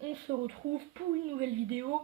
on se retrouve pour une nouvelle vidéo.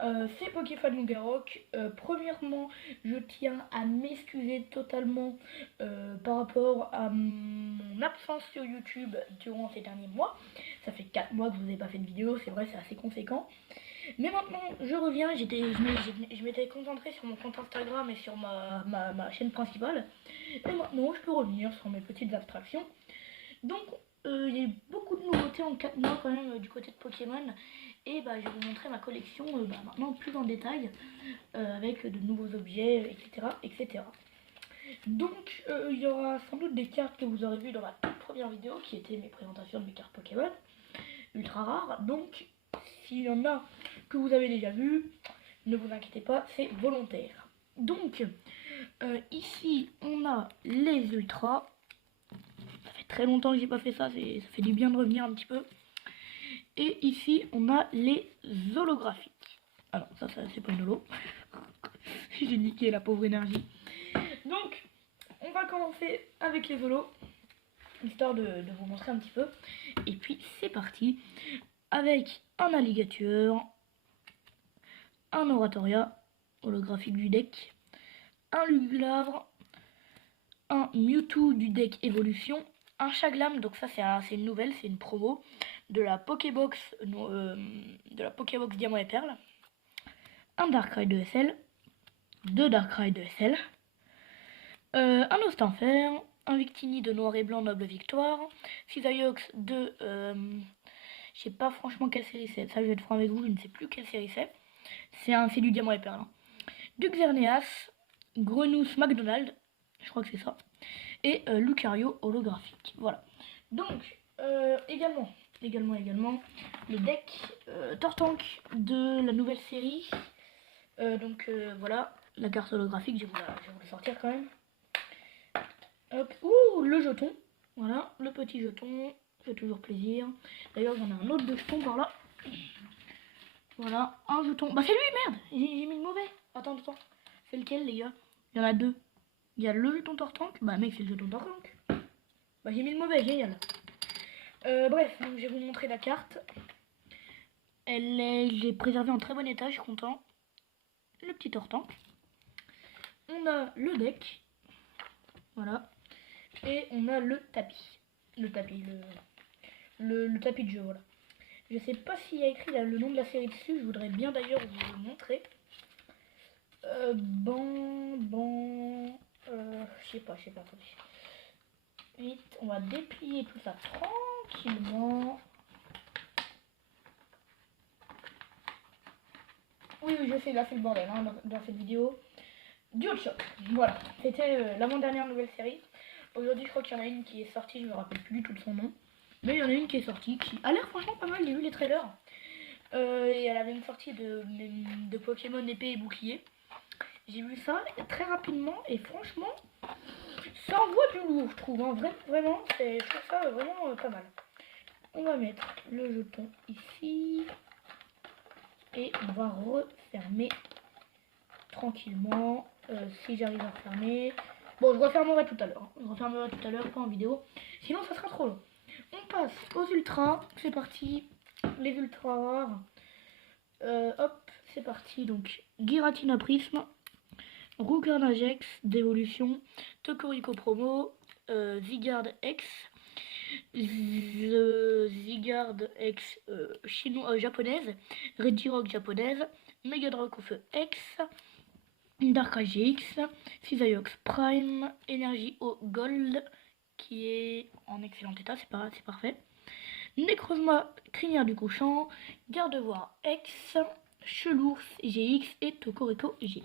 C'est Pokéfan Longaroc. Premièrement, je tiens à m'excuser totalement par rapport à mon absence sur YouTube durant ces derniers mois. Ça fait 4 mois que je vous ai pas fait de vidéo, c'est vrai, c'est assez conséquent. Mais maintenant, je reviens, je m'étais concentré sur mon compte Instagram et sur ma chaîne principale. Et maintenant, je peux revenir sur mes petites abstractions. Donc, il y a eu beaucoup de nouveautés en 4 mois quand même du côté de Pokémon. Et je vais vous montrer ma collection maintenant plus en détail, avec de nouveaux objets, etc. etc. Donc, il y aura sans doute des cartes que vous aurez vues dans ma toute première vidéo, qui était mes présentations de mes cartes Pokémon, ultra rares. Donc, s'il y en a que vous avez déjà vues, ne vous inquiétez pas, c'est volontaire. Donc, ici, on a les ultras. Ça fait très longtemps que j'ai pas fait ça, ça fait du bien de revenir un petit peu. Et ici, on a les holographiques. Alors, ça c'est pas une holo. J'ai niqué la pauvre énergie. Donc, on va commencer avec les holos, histoire de vous montrer un petit peu. Et puis, c'est parti. Avec un alligator, un oratoria holographique du deck, un Lugulavre, un Mewtwo du deck évolution, un Chaglam, donc ça c'est une nouvelle, c'est une promo de la Pokébox Diamant et Perle, un Darkrai de SL, deux Darkrai de SL, un Ostenfer, un Victini de Noir et Blanc Noble Victoire, Cisaiox de je sais pas franchement quelle série c'est, ça je vais être franc avec vous, je ne sais plus quelle série c'est du Diamant et Perle, hein. Du Xerneas, Grenousse McDonald, je crois que c'est ça, et Lucario holographique. Voilà. Donc, également, le deck Tortank de la nouvelle série. Voilà, la carte holographique, je vais vous la sortir quand même. Hop, ouh, le jeton. Voilà, le petit jeton, fait toujours plaisir. D'ailleurs, j'en ai un autre de jeton par là. Voilà, un jeton. Bah, c'est lui, merde, j'ai mis le mauvais. Attends. C'est lequel, les gars? Il y en a deux. Il y a le jeton Tortank. Bah, mec, c'est le jeton Tortank. Bah, j'ai mis le mauvais, génial. Bref, donc je vais vous montrer la carte. Je l'ai préservée en très bon état, je suis content. Le petit Tortank. On a le deck. Voilà. Et on a le tapis. Le tapis de jeu, voilà. Je sais pas s'il y a écrit le nom de la série dessus, je voudrais bien d'ailleurs vous le montrer. Je sais pas, attendez. Vite, on va déplier tout ça tranquillement. Oui, je sais, il a fait le bordel dans cette vidéo. DualShock, voilà, c'était l'avant-dernière nouvelle série. Aujourd'hui, je crois qu'il y en a une qui est sortie, je me rappelle plus du tout de son nom. Mais il y en a une qui est sortie, qui a l'air franchement pas mal, j'ai vu les trailers. Et elle avait une sortie de Pokémon épée et bouclier. J'ai vu ça très rapidement et franchement, ça envoie du lourd, je trouve. Hein. Vraiment, je trouve ça vraiment pas mal. On va mettre le jeton ici. Et on va refermer tranquillement. Si j'arrive à refermer. Bon, je refermerai tout à l'heure. Hein. Je refermerai tout à l'heure, pas en vidéo. Sinon, ça sera trop long. On passe aux ultras. C'est parti. Les ultras rares. Hop, c'est parti. Donc, Giratina Prisme. Rougarnagex d'évolution. Tokorico Promo. Zygarde X. Zygarde X japonaise. Regirock japonaise. Megadrock au feu X. Darkrai GX, Cisaiox Prime, Énergie au Gold, qui est en excellent état, c'est parfait. Necrozma, Crinière du Couchant, Gardevoir X, Chelours GX et Tokorico GX.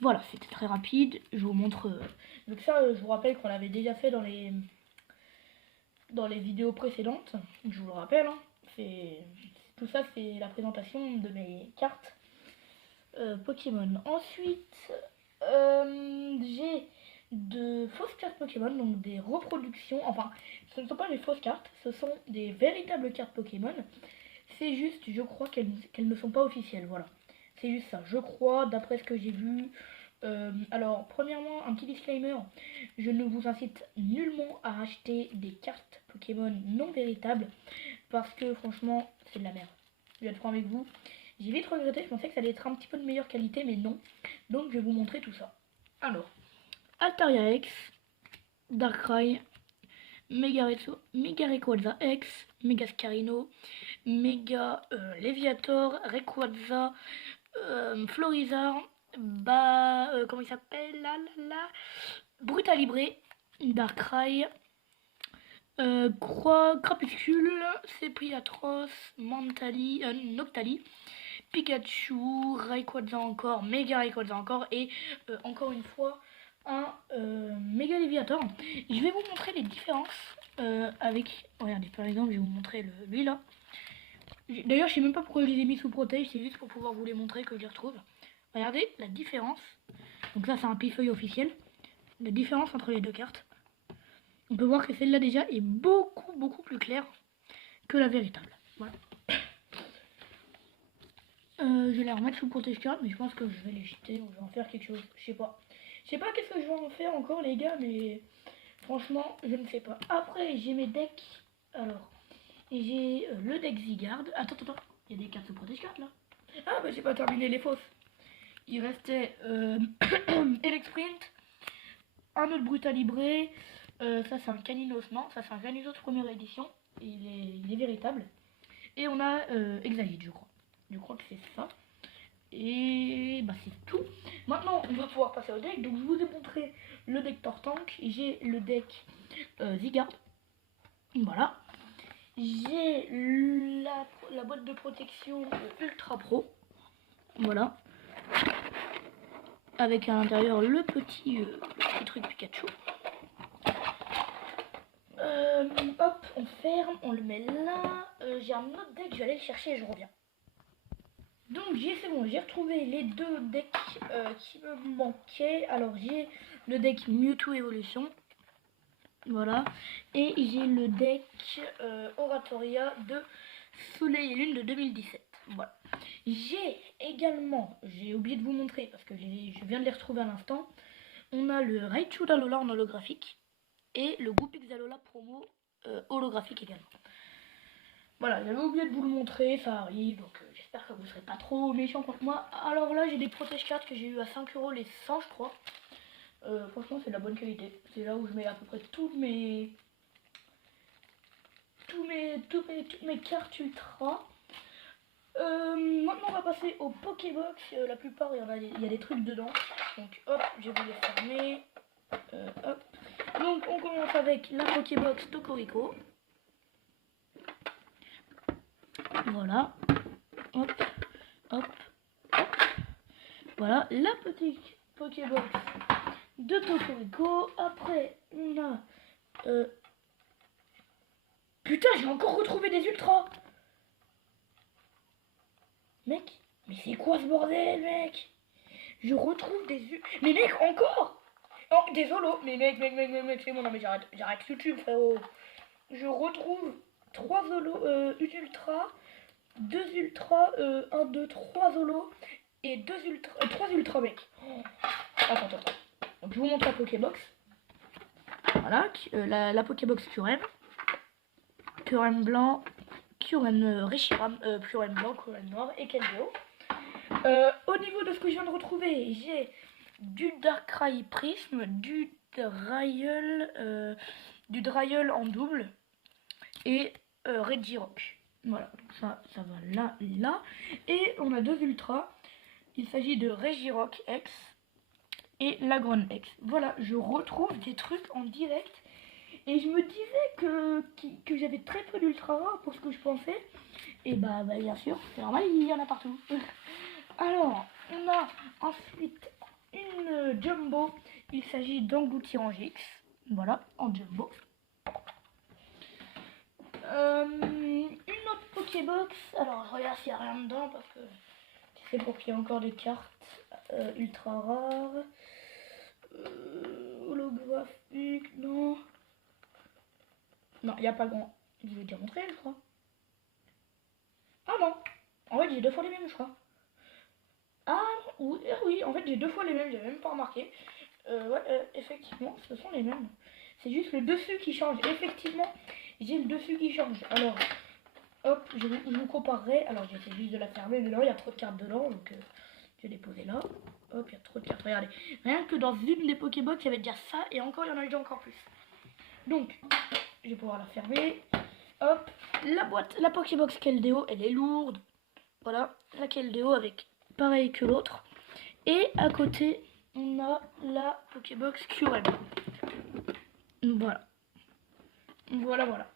Voilà, c'était très rapide, je vous montre. Donc ça, je vous rappelle qu'on l'avait déjà fait dans les vidéos précédentes, je vous le rappelle. Hein. Tout ça, c'est la présentation de mes cartes. Pokémon. Ensuite, j'ai de fausses cartes Pokémon, donc des reproductions. Enfin, ce ne sont pas des fausses cartes, ce sont des véritables cartes Pokémon. C'est juste, je crois qu'elles ne sont pas officielles, voilà. C'est juste ça, je crois, d'après ce que j'ai vu. Alors, premièrement, un petit disclaimer. Je ne vous incite nullement à acheter des cartes Pokémon non véritables. parce que franchement c'est de la merde. Je vais être franc avec vous. J'ai vite regretté, je pensais que ça allait être un petit peu de meilleure qualité, mais non. Donc je vais vous montrer tout ça. Alors, Altaria X, Darkrai, Mega Rayquaza X, Mega Scarino, Mega Leviator, Rayquaza, Florizard, comment il s'appelle là, Brutalibré, Darkrai, Crapuscule, Cepriatros, Noctali, Pikachu, Rayquaza encore, Mega Rayquaza encore et encore une fois un Mega Léviator. Je vais vous montrer les différences avec... Regardez, par exemple, je vais vous montrer lui là. D'ailleurs, je sais même pas pourquoi je les ai mis sous protège, c'est juste pour pouvoir vous les montrer que je les retrouve. Regardez la différence. Donc ça, c'est un pifeuille officiel. La différence entre les deux cartes. On peut voir que celle-là déjà est beaucoup plus claire que la véritable. Voilà. Je vais les remettre sous protège carte, mais je pense que je vais les jeter ou je vais en faire quelque chose. Je sais pas. Je sais pas qu'est-ce que je vais en faire encore les gars, mais franchement, je ne sais pas. Après, j'ai mes decks. Alors, j'ai le deck Zygarde. Attends, il y a des cartes sous protège carte là. Ah bah j'ai pas terminé les fausses. Il restait Elexprint, un autre Brutalibré, ça c'est un Caninos, non, ça c'est un Caninos première édition, il est véritable. Et on a Exagite, je crois que c'est ça. Et bah c'est tout. Maintenant on va pouvoir passer au deck. Donc je vous ai montré le deck Tortank, j'ai le deck Zygarde, voilà. J'ai la boîte de protection Ultra Pro, voilà. Avec à l'intérieur le petit truc Pikachu. Hop, on ferme, on le met là. J'ai un autre deck, je vais aller le chercher et je reviens. Donc c'est bon, j'ai retrouvé les deux decks qui me manquaient. Alors j'ai le deck Mewtwo Evolution. Voilà. Et j'ai le deck Oratoria de Soleil et Lune de 2017. Voilà. J'ai oublié de vous montrer parce que je viens de les retrouver à l'instant. On a le Raichu d'Alola en holographique et le Goupix d'Alola promo holographique également. Voilà, j'avais oublié de vous le montrer, ça arrive, donc j'espère que vous serez pas trop méchants contre moi. Alors là, j'ai des protège cartes que j'ai eu à 5 € les 100, je crois. Franchement, c'est de la bonne qualité. C'est là où je mets à peu près toutes mes cartes ultra. Maintenant on va passer au Pokébox. La plupart il y a des trucs dedans. Donc hop, je vais les fermer. Hop. Donc on commence avec la Pokébox Tocorico. Voilà. Hop, hop, hop. Voilà la petite Pokébox de Tocorico. Après on a... Putain, j'ai encore retrouvé des ultras. Mec, mais c'est quoi ce bordel, mec? Je retrouve des... Mais mec, encore. Oh, des holos. Mais mec, c'est bon, non mais j'arrête YouTube, frérot. Je retrouve 3 holos, une ultra, 2 ultras, 1, 2, 3 holos et 3 ultras, mec. Oh. Attends. Donc je vous montre la Pokébox. Voilà, la Pokébox Kyurem. Kyurem blanc, Kyurem Reshiram, Kyurem blanc, Kyurem noir et Keldeo. Au niveau de ce que je viens de retrouver, j'ai du Darkrai Prism, du Dryel en double et Regirock. Voilà, donc ça va là. Et on a 2 ultras. Il s'agit de Regirock X et Lagron X. Voilà, je retrouve des trucs en direct. Et je me disais que j'avais très peu d'ultra rares pour ce que je pensais. Et bah bien sûr, c'est normal, il y en a partout. Alors, on a ensuite une Jumbo. Il s'agit d'Angoutirangix. Voilà, en Jumbo. Une autre Pokébox. Alors, je regarde s'il n'y a rien dedans parce que c'est pour qu'il y ait encore des cartes ultra rares. Holographique, non. Non, il n'y a pas grand. Je vais te montrer, je crois. Ah non. En fait, j'ai 2 fois les mêmes, je crois. Ah oui, en fait, j'ai 2 fois les mêmes. J'avais même pas remarqué. Ouais, effectivement, ce sont les mêmes. C'est juste le dessus qui change. Effectivement, j'ai le dessus qui change. Alors, Hop, je vous comparerai. Alors j'essaie juste de la fermer, mais là il y a trop de cartes dedans, donc je vais les poser là. Hop, il y a trop de cartes, regardez. Rien que dans une des Pokébox, il y avait déjà ça, et encore il y en a déjà encore plus. Donc, je vais pouvoir la fermer. Hop, la boîte, la Pokébox Keldeo, elle est lourde. Voilà, la Keldeo avec pareil que l'autre. Et à côté, on a la Pokébox QRM. Voilà. Voilà.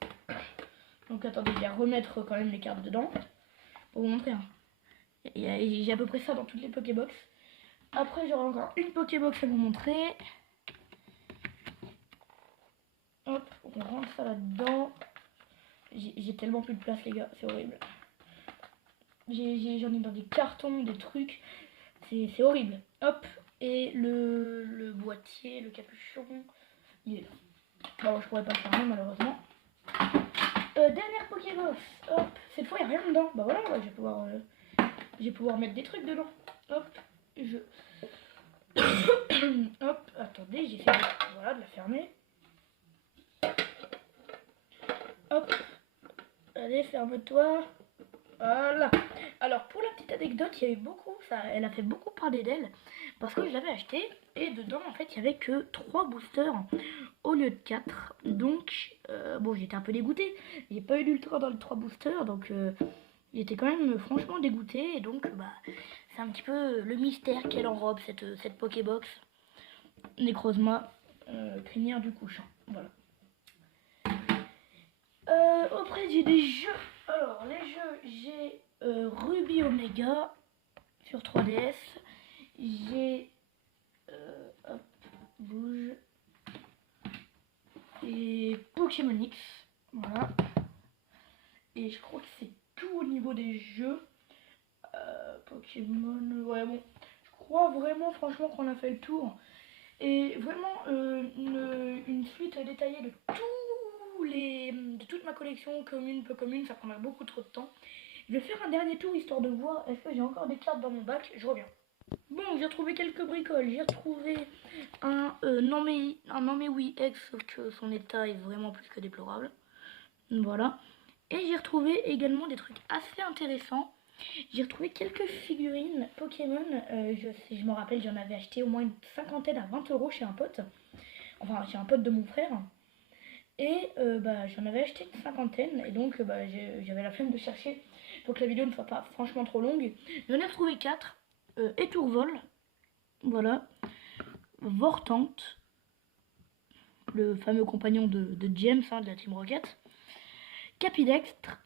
Donc attendez, je vais remettre quand même les cartes dedans. Pour vous montrer. Hein. J'ai à peu près ça dans toutes les Pokébox. Après, j'aurai encore une Pokébox à vous montrer. Hop, on rentre ça là-dedans. J'ai tellement plus de place, les gars, c'est horrible. J'en ai dans des cartons, des trucs. C'est horrible. Hop, et le boîtier, le capuchon, il est là. Bon, je pourrais pas le fermer malheureusement. Dernière Pokébox. Hop, cette fois il n'y a rien dedans. Bah voilà, ouais, je vais pouvoir mettre des trucs dedans. Hop, hop, attendez, j'essaie de la fermer. Hop, allez, ferme-toi. Voilà. Alors pour la petite anecdote, il y a eu beaucoup, elle a fait beaucoup parler d'elle parce que je l'avais acheté et dedans en fait il y avait que 3 boosters au lieu de 4. Donc bon, j'étais un peu dégoûté. J'ai pas eu d'ultra dans les 3 boosters, donc j'étais quand même franchement dégoûté. Et donc bah c'est un petit peu le mystère qu'elle enrobe cette Pokébox. Necrozma, crinière du couchant. Voilà. Après j'ai des jeux. Alors les jeux, j'ai Ruby Omega sur 3DS. J'ai hop, bouge. Et Pokémon X. Voilà. Et je crois que c'est tout au niveau des jeux. Pokémon. Ouais bon. Je crois vraiment franchement qu'on a fait le tour. Et vraiment une suite détaillée de toute ma collection commune, peu commune, ça prendrait beaucoup trop de temps. Je vais faire un dernier tour histoire de voir est-ce que j'ai encore des cartes dans mon bac. Je reviens. Bon, j'ai retrouvé quelques bricoles. J'ai retrouvé un non mais oui ex, sauf que son état est vraiment plus que déplorable. Voilà. Et j'ai retrouvé également des trucs assez intéressants. J'ai retrouvé quelques figurines Pokémon. Je me rappelle, j'en avais acheté au moins une cinquantaine à 20 € chez un pote. Enfin, chez un pote de mon frère. Et bah, j'en avais acheté une cinquantaine. Et donc, bah, j'avais la flemme de chercher pour que la vidéo ne soit pas franchement trop longue. J'en ai retrouvé 4. Étourvol. Voilà. Vortante. Le fameux compagnon de James, hein, de la Team Rocket. Capidextre.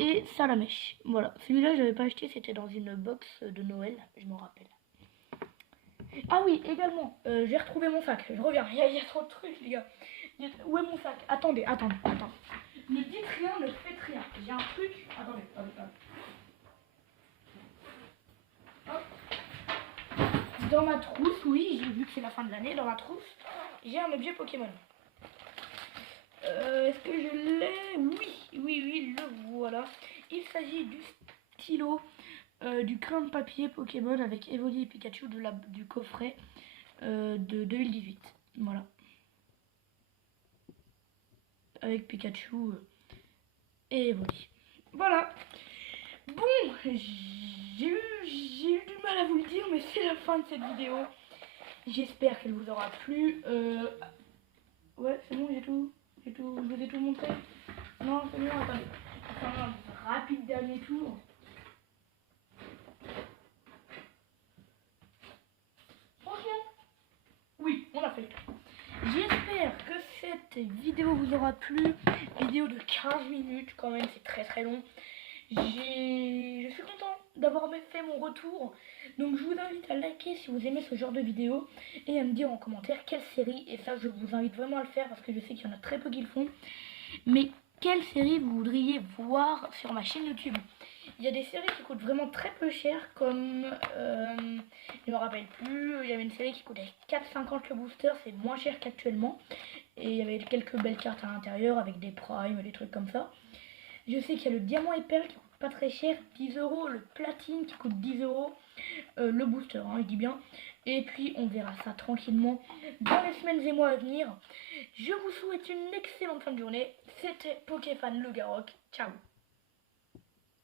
Et Salamèche. Voilà, celui-là j'avais pas acheté, c'était dans une box de Noël, je m'en rappelle. Ah oui, également, j'ai retrouvé mon sac, je reviens, il y a trop de trucs les gars. Où est mon sac? Attendez. Ne dites rien, ne faites rien. J'ai un truc, attendez. Hop. Dans ma trousse, oui, j'ai vu que c'est la fin de l'année, dans ma trousse, j'ai un objet Pokémon. Est-ce que je l'ai? Oui, le voilà. Il s'agit du stylo, du crayon de papier Pokémon avec Evoli et Pikachu du coffret de 2018. Voilà. Avec Pikachu et Evoli. Voilà. Bon, j'ai eu du mal à vous le dire, mais c'est la fin de cette vidéo. J'espère qu'elle vous aura plu. Ouais, c'est bon, je vous ai tout montré. Non, c'est bon, attendez. Enfin, un rapide dernier tour. Franchement, oui, on a fait le tour. J'espère que cette vidéo vous aura plu. Vidéo de 15 minutes quand même, c'est très long. Je suis content d'avoir fait mon retour. Donc je vous invite à liker si vous aimez ce genre de vidéo et à me dire en commentaire quelle série, et ça je vous invite vraiment à le faire parce que je sais qu'il y en a très peu qui le font, mais quelle série vous voudriez voir sur ma chaîne YouTube. Il y a des séries qui coûtent vraiment très peu cher, comme je me rappelle plus, il y avait une série qui coûtait 4,50 le booster, c'est moins cher qu'actuellement, et il y avait quelques belles cartes à l'intérieur avec des primes, des trucs comme ça. Je sais qu'il y a le diamant et perle qui coûte pas très cher, 10 €, le platine qui coûte 10 €, le booster, hein, il dit bien. Et puis on verra ça tranquillement dans les semaines et mois à venir. Je vous souhaite une excellente fin de journée. C'était Pokéfan le Garrock. Ciao.